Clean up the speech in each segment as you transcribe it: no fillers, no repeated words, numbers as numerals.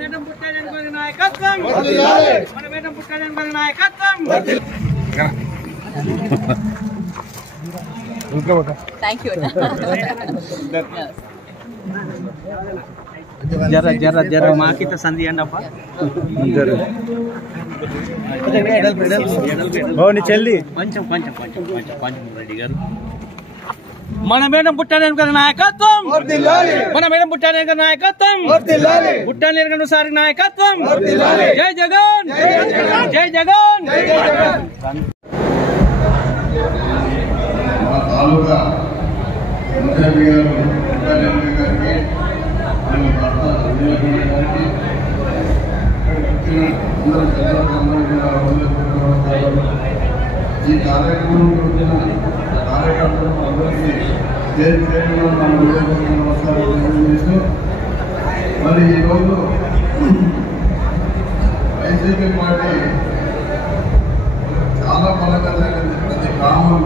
Madam పుట్టాలని నాయకత్వం మన మేడం పుట్టాలని నాయకత్వం. Thank you. జర జర జర మాకిత సంధి అండప్ప చెల్లి కొంచెం కొంచెం కొంచెం కొంచెం కొంచెం రెడ్డి గారు. మన మేడం పుట్టాలని నాయకత్వం, మన మేడం పుట్టాలని నాయకత్వం, పుట్టాలని సారి నాయకత్వం. జై జగన్, జై జగన్. ఈ కార్యక్రమం కార్యకర్తలు అందరికీ నమస్కారం చేస్తూ మరి ఈరోజు వైసీపీ పార్టీ చాలా బలంగా జరిగింది. ప్రతి గ్రామంలో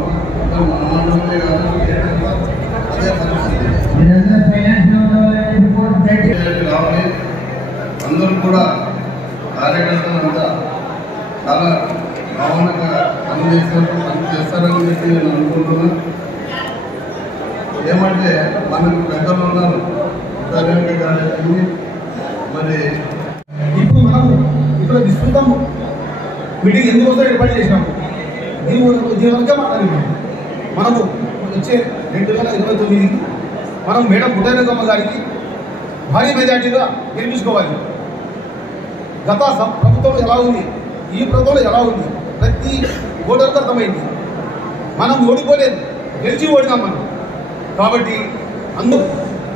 మన మండలమే కాదు అదే పరిస్థితి. అందరూ కూడా కార్యకర్తలంతా చాలా భావనగా పనిచేస్తారని చెప్పి నేను అనుకుంటున్నాను. ఏమంటే మనకు పెద్దలు ఉన్నారు గారి మరి ఇప్పుడు మనం ఇక్కడ విస్తృతం మీటింగ్ ఎందుకు వస్తే ఏర్పాటు చేసినాము. దీని వరకే మాట్లాడినాం. మనము వచ్చే 2029 మనం మేడం పుట్టేరమ్మ గారికి భారీ మెజార్టీగా గెలిపించుకోవాలి. గత ప్రభుత్వం ఎలా ఉంది, ఈ ప్రభుత్వంలో ఎలా ఉంది, ప్రతి ఓటర్కి అర్థమైంది. మనం ఓడిపోలేదు, గెలిచి ఓడినాం మనం. కాబట్టి అందుకు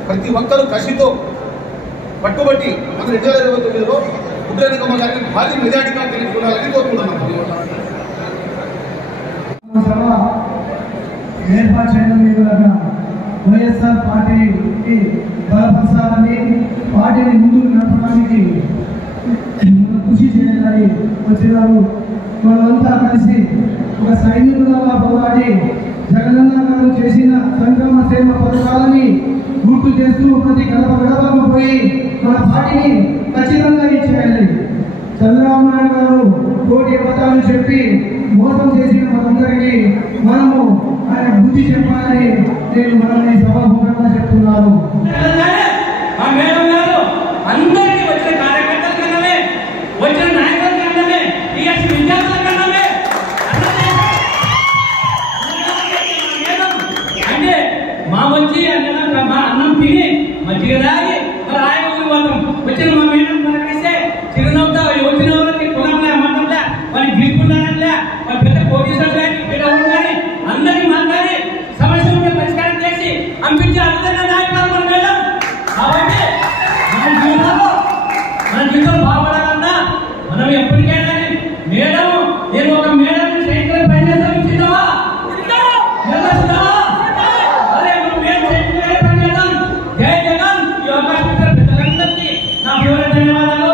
ప్రతి ఒక్కరూ కసితో పట్టుబట్టి మన 2029లో పుట్టేరమ్మ గారికి భారీ మెజార్టీగా గెలుచుకోవాలని కోరుకుంటున్నాం. ఏర్పాటు చేయడం వైఎస్ఆర్ పార్టీకి బలపరచాలని, పార్టీని ముందుకు నడపడానికి కృషి చేయాలని వచ్చినారు. వాళ్ళంతా కలిసి ఒక సైనికులుగా పోరాడి జగనన్న గారు చేసిన సంక్రమ సేవ పథకాలని గుర్తు చేస్తూ ప్రతి గడప గడపకు పోయి మన పార్టీని ఖచ్చితంగా ఇచ్చేయాలి. చంద్రబాబు నాయుడు గారు కోటి అబద్ధాలు చెప్పి మోసం చేసిన మనందరికీ మనము ఆయన బుద్ధి చెప్పాలని నేను మనల్ని సభాముఖంగా చెప్తున్నాను. అందరికీ వచ్చిన కార్యకర్తల కన్నమే, వచ్చిన నాయకుల కన్నమే, విద్యార్థుల కన్నమే అంటే మా వచ్చి మా అన్నం తిని మజ్జిగ తాగి మరి ఆయన వాళ్ళం వచ్చిన మా మేడం మనకిస్తే చిరునవ్వుతా వచ్చిన వాళ్ళకి కులంలే అమ్మంటే వాళ్ళకి గీసుకున్నారనిలే వాళ్ళ పెద్ద కోటీశ్వరులు కానీ పేదవాళ్ళు కానీ అందరికీ మాట్లాడి సమస్య ఉంటే పరిష్కారం చేసి పంపించే అందరికీ నాయకులు మన మేడం. కాబట్టి మన జీవితం బాగుపడాలన్నా మనం ఎప్పటికైనా మేడం నేను ఒక మేడం సైకిల్ పనిచేస్తాం ఇచ్చినావా అదే మేము సైకిల్ పనిచేద్దాం. జై జగన్. ఈ అవకాశం ఇచ్చిన పెద్దలందరికీ నా పూర్వ ధన్యవాదాలు.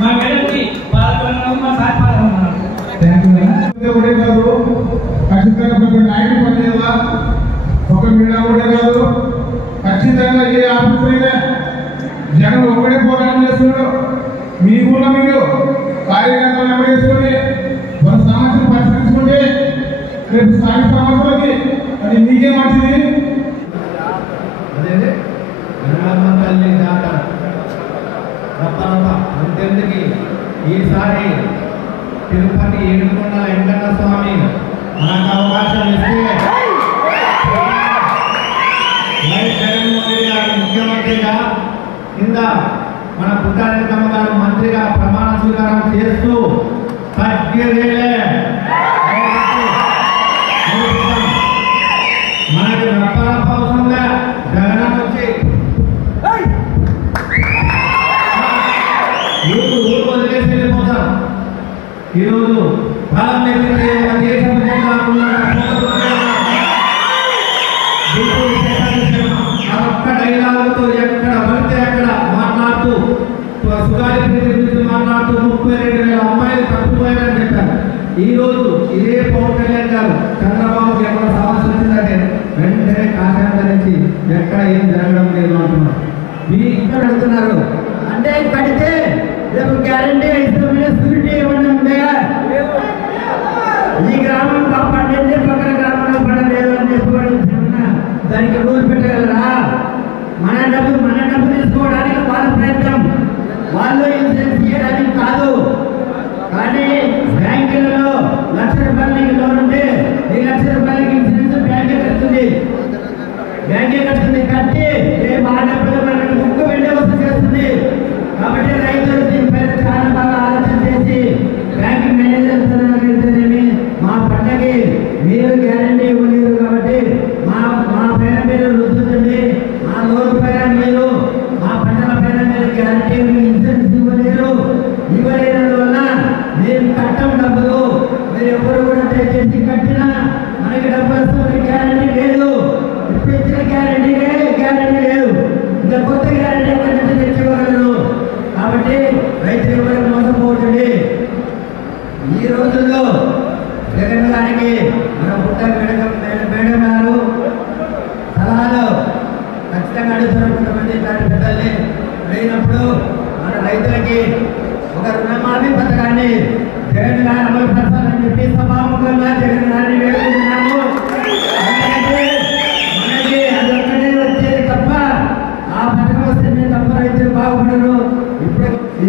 మా మేడంకి పాల్గొన్నాము, మా సార్ పాల్గొన్నాము. ఒకటే కాదు, ఖచ్చితంగా ప్రతి నాయకుడు పనిచేయాలా. ఒక మీడియా ఒకటే కాదు, ఖచ్చితంగా ఏ ఆఫీస్ అయినా జనం ఒకటే పోరాటం చేస్తున్నారు. మీ ఊళ్ళో మీరు కార్యకర్తలు అమలేసుకొని మన సమస్యలు పరిష్కరించుకుంటే రేపు స్థానిక సమస్యలకి అది మీకే మంచిది. అదే తల్లి దాట అంతెందుకు ఈసారి తిరుపతి ఏడుకొండ వెంకట స్వామి మనకు అవకాశం ఇస్తే జగన్మోహన్ రెడ్డి గారు ముఖ్యమంత్రిగా కింద మన పుట్టారెడ్డమ్మ గారు మంత్రిగా ప్రమాణ స్వీకారం చేస్తూ మనకి రప్పరప్ప అవసరంగా జగన్ వచ్చి ఊరు వదిలేసి వెళ్ళిపోతారు. ఈరోజు కాలం దేశం ఒక్క డైలాగుతో ఎక్కడ పడితే అక్కడ మాట్లాడుతూ సుగాలి గురించి మాట్లాడుతూ 32,000 అమ్మాయిలు తప్పిపోయారని చెప్పారు. ఈరోజు ఇదే పవన్ కళ్యాణ్ గారు చంద్రబాబుకి ఏమైనా సమస్య వచ్చిందంటే వెంటనే కాశాంత నుంచి ఎక్కడ ఏం జరగడం లేదు అంటున్నారు. మీ ఇక్కడ వెళ్తున్నారు అంటే కడితే రేపు గ్యారంటీ ఇష్టమైన సెక్యూరిటీ ఏమన్నా ఉందా? ఈ గ్రామం పండింది పక్కన గ్రామంలో పడలేదు అని చెప్పి దానికి రూల్ పెట్టగలరా? మన డబ్బు తీసుకోవడానికి వాళ్ళ ప్రయత్నం, వాళ్ళు ఇన్సూరెన్స్ చేయడానికి కాదు. కానీ బ్యాంకులలో ₹1,00,000 లోన్ ఉంటే ఈ ₹1,00,000 ఇన్సూరెన్స్ బ్యాంకే కడుతుంది. కట్టి మా డబ్బులు మనకు ముక్కు వెళ్ళే వసూలు చేస్తుంది. కాబట్టి రైతులు దీనిపైన చాలా బాగా ఆలోచన చేసి బ్యాంకింగ్ మేనేజర్ మా పంటకి మీరు గ్యారంటీ ఇవ్వలేరు కాబట్టి మా పైన మీరు రుద్దుతుంది. మా లోన్ పైన మీరు మా పంటల పైన మీరు గ్యారంటీ ఇన్సూరెన్స్ ఇవ్వలేనందువల్ల మీరు కట్టం డబ్బులు మీరు ఎవరు కూడా దయచేసి కట్టినా మనకి డబ్బులు వస్తుంది గ్యారంటీ లేదు. ఇప్పుడు ఇచ్చిన గ్యారంటీ లేదు, ఇంకా కొత్త గ్యారంటీ తెచ్చుకోగలరు. కాబట్టి రైతులు ఎవరికి మోసపోతుంది. ఈ రోజుల్లో జగన్ గారికి మన పుట్ట మేడం గారు సలహాలు ఖచ్చితంగా అడుగుతున్నారు. కొంతమంది ఇట్లాంటి పెద్దల్ని లేనప్పుడు మన రైతులకి ఒక రుణమాఫీ పథకాన్ని జగన్ గారు అమలు పరచాలని చెప్పి సభాముఖంగా జగన్ గారిని వేడుకుంటున్నాము. మనకి అదొక్కటే వచ్చేది తప్ప ఆ పథకం వస్తే తప్ప రైతులు బాగుపడరు. ఇప్పుడు ఈ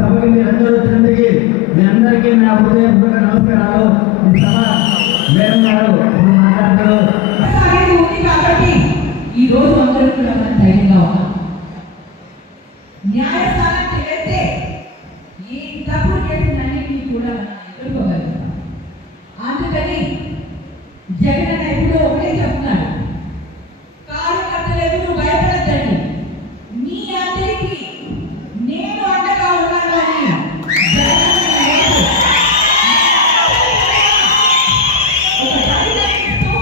సభకి మీరు అందరూ వచ్చినందుకు మీ అందరికీ నా హృదయపూర్వక నమస్కారాలు. ఈ సభ మేడం గారు మాట్లాడతారు కాబట్టి ఈ రోజు అందరూ కూడా మనం ధైర్యంగా ఉన్నాం. న్యాయస్థానానికి వెళ్తే ఈ తప్పుడు కేసులన్నింటినీ కూడా మనం ఎదుర్కోగలుగుతాం. అందుకని జగన్ ఎప్పుడూ ఒకటే చెప్తున్నాడు, కార్యకర్తలు ఎదురు భయపడద్దండి, మీ అందరికీ నేను అండగా ఉన్నాను అని ఒక ధైర్యంతో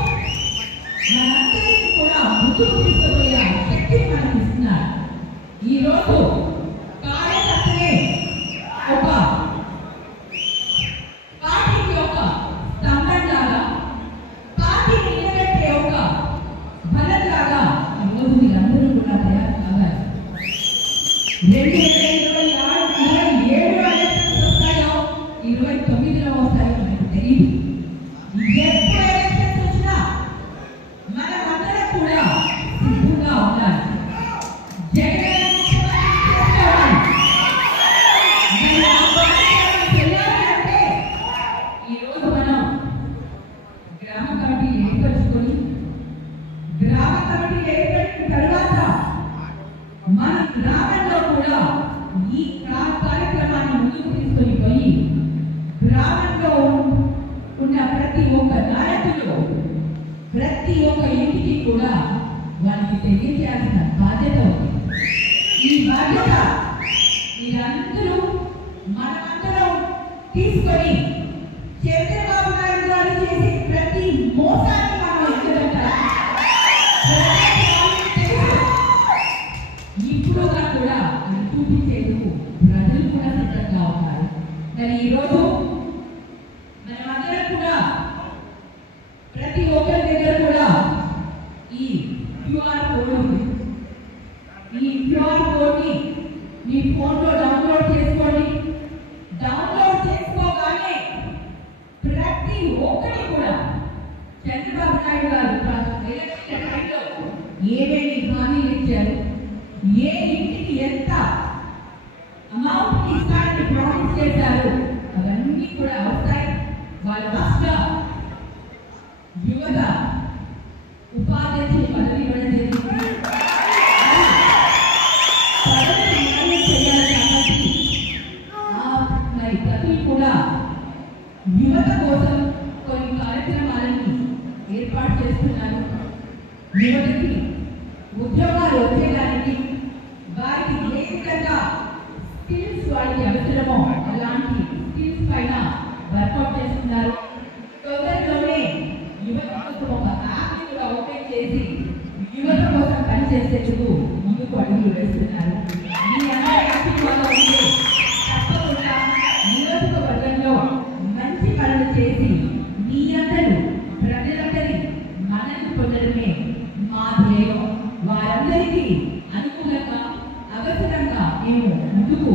మనందరికీ కూడా ముందుకు తీసుకుపోయే శక్తిని మనం ఇస్తున్నారు. ఈరోజు కార్యకర్తలే ఒక పార్టీకి ఒక స్తంభం లాగా, పార్టీని నిలబెట్టే ఒక బలం లాగా ఈరోజు మీరందరూ కూడా తయారు కావాలి. 2027 ఎలక్షన్స్ వస్తాయో 29లో వస్తాయో మనకు తెలియదు. ఎప్పుడు ఎలక్షన్స్ వచ్చినా మనమందరం కూడా సిద్ధంగా ఉండాలి. జగన్ ఈరోజు మనం గ్రామ కమిటీలు ఏర్పరచుకొని గ్రామ కమిటీలు ఏర్పడిన తర్వాత మన గ్రామంలో కూడా ఈ కార్యక్రమాన్ని ముందుకు తీసుకొని పోయి గ్రామంలో ఉన్న ప్రతి ఒక్క నాయకులు ప్రతి ఒక్క ఇంటికి కూడా వారికి తెలియజేయాల్సిన బాధ్యత ఉంది. ఈ బాధ్యత మీరందరూ మనమందరం తీసుకొని చంద్రబాబు నాయుడు గారు చేసే ప్రతి మోసాన్ని మనం ఎదుర్కొంటాం. ఇప్పుడు కూడా అది చూపించేందుకు ప్రజలు కూడా సిద్ధంగా ఉన్నారు. మరి ఈరోజు మనమందరం కూడా ప్రతి ఒక్కరి దగ్గర కూడా ఈ క్యూఆర్ కోడ్ ఉంది. ఈ క్యూఆర్ కోడ్ని మీ ఫోన్లో డౌన్లోడ్ చేసుకోండి. డౌన్లోడ్ చేసుకోగానే ప్రతి ఒక్కటి కూడా చంద్రబాబు నాయుడు గారు ఎలక్షన్ టైంలో ఏమేమి హామీలు ఇచ్చారు, ఏ ఇంటికి ఎంత అమౌంట్ ఇస్తారని ప్రామిస్ చేశారు, అవన్నీ కూడా వస్తాయి. వాళ్ళ రాష్ట్ర యువత ఉపాధ్యక్షులు పదవి ఇవ్వడం జరిగింది. మరి ప్రతి కూడా యువత కోసం కొన్ని కార్యక్రమాలను ఏర్పాటు చేస్తున్నారు. యువతకి ఉద్యోగాలు వచ్చేదానికి వారికి ఏ విధంగా స్కిల్స్ వారికి అవసరమో అలాంటి స్కిల్స్ పైన వర్కౌట్ చేస్తున్నారు. తొందరలోనే యువత కోసం ఒక యాప్ని కూడా ఓపెన్ చేసి యువత కోసం పనిచేసేందుకు ముందుకు అడుగులు వేస్తున్నారు. మీ అందరి ఆశీర్వాదం ఉంటే తప్పకుండా నియోజకవర్గంలో మంచి పనులు చేసి మీ అందరూ ప్రజలందరి మనల్ని పొందడమే మా ధ్యేయం. వారందరికీ అనుకూలంగా అవసరంగా మేము ముందుకు